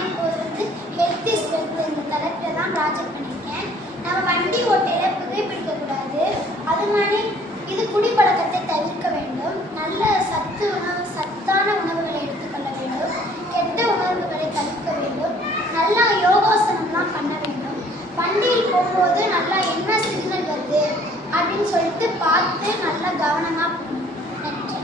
நான் இப்போ health is wealth இந்த தலைப்பில் தான் ப்ராஜெக்ட் பண்ணியிருக்கேன். நம்ம வண்டி ஓட்டையில் புகைப்பிடிக்கக்கூடாது. அது மாதிரி இது குடிப்பழக்கத்தை தவிர்க்க வேண்டும். நல்ல சத்தான உணவுகளை எடுத்துக்கொள்ள வேண்டும். கெட்ட உணவுகளை தவிர்க்க வேண்டும். நல்லா யோகாசனம்லாம் பண்ண வேண்டும். வண்டியில் போகும்போது நல்லா என்ன சிக்னல் வருது அப்படின்னு சொல்லிட்டு பார்த்து நல்லா கவனமாக போகணும். நன்றி.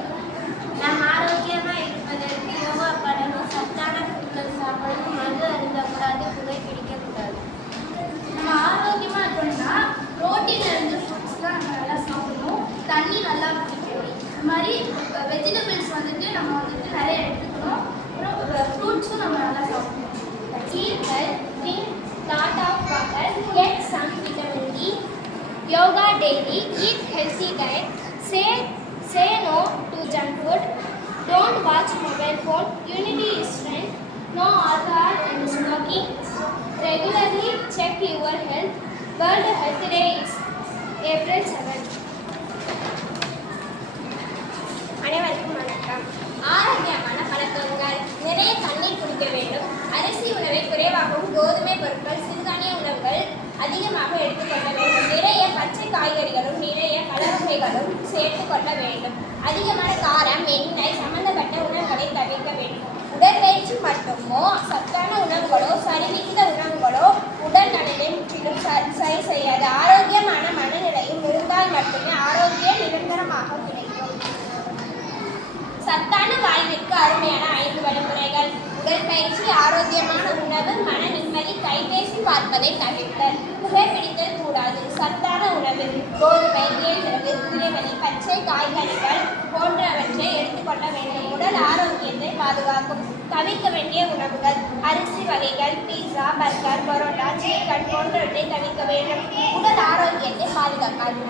நாம் ஆரோக்கியமாக இருப்பதற்கு யோகா பண்ணணும், சத்தான பொருட்கள் சாப்பிடணும், மது அருந்தக்கூடாது, புகைப்பிடிக்கக்கூடாது. நம்ம ஆரோக்கியமாக இருக்கணும்னா ப்ரோட்டீன் இருந்து ஃப்ரூட்ஸ்லாம் நம்ம நல்லா சாப்பிடணும், தண்ணி நல்லா குடிக்கணும். இந்த மாதிரி வெஜிடபிள்ஸ் நம்ம நிறைய எடுத்துக்கணும். அப்புறம் ஃப்ரூட்ஸும் நம்ம நல்லா சாப்பிடணும். Eat well, drink lot of water, get some vitamin D, yoga daily, eat healthy diet, say no to junk food, don't watch mobile phone, unity is strength, no alcohol and smoking, regularly check your health. World Health Day is April 7th. அனைவருக்கும் வணக்கம். ஆரோக்கியமான பழக்கங்கள்: நிறைய தண்ணீர் குடிக்க வேண்டும். அரிசி உணவை குறைவாகவும் கோதுமை பொருட்கள் சிறுதானிய உணவுகள் அதிகமாக எடுத்துக்கொள்ள வேண்டும். நிறைய பச்சை காய்கறிகளும் நிறைய பழவகைகளும் சேர்த்துக்கொள்ள வேண்டும். அதிகமான காரம் எண்ணெய் சம்பந்தப்பட்ட உணவுகளை தவிர்க்க வேண்டும். உடற்பயிற்சி மட்டுமோ சத்தான உணவுகளோ சரிவிகித உணவுகளோ உடல் நலனை முற்றிலும் சரி செய்யாது. ஆரோக்கியமான மனநிலையும் இருந்தால் மட்டுமே ஆரோக்கியம் நிரந்தரமாக கிடைக்கும். சத்தான வாழ்விற்கு அருமையான 5 வழிமுறைகள்: உடற்பயிற்சி, ஆரோக்கியமான உணவு, மன நிம்மதி, கைபேசி பார்ப்பதை தவிர்த்தல், புகைப்பிடித்தல் கூடாது. சத்தான உணவு: கோதுமை, கேழ்வரகு, திரைவெளி, பச்சை காய்கறிகள் போன்றவற்றை எடுத்துக்கொள்ள வேண்டும். உடல் ஆரோக்கியத்தை பாதுகாக்கும். தவிர்க்க வேண்டிய உணவுகள்: அரிசி வகைகள், பீஸா, பர்கர், பரோட்டா, சிக்கன் போன்றவற்றை தவிர்க்க வேண்டும். உடல் ஆரோக்கியத்தை பாதுகாக்காது.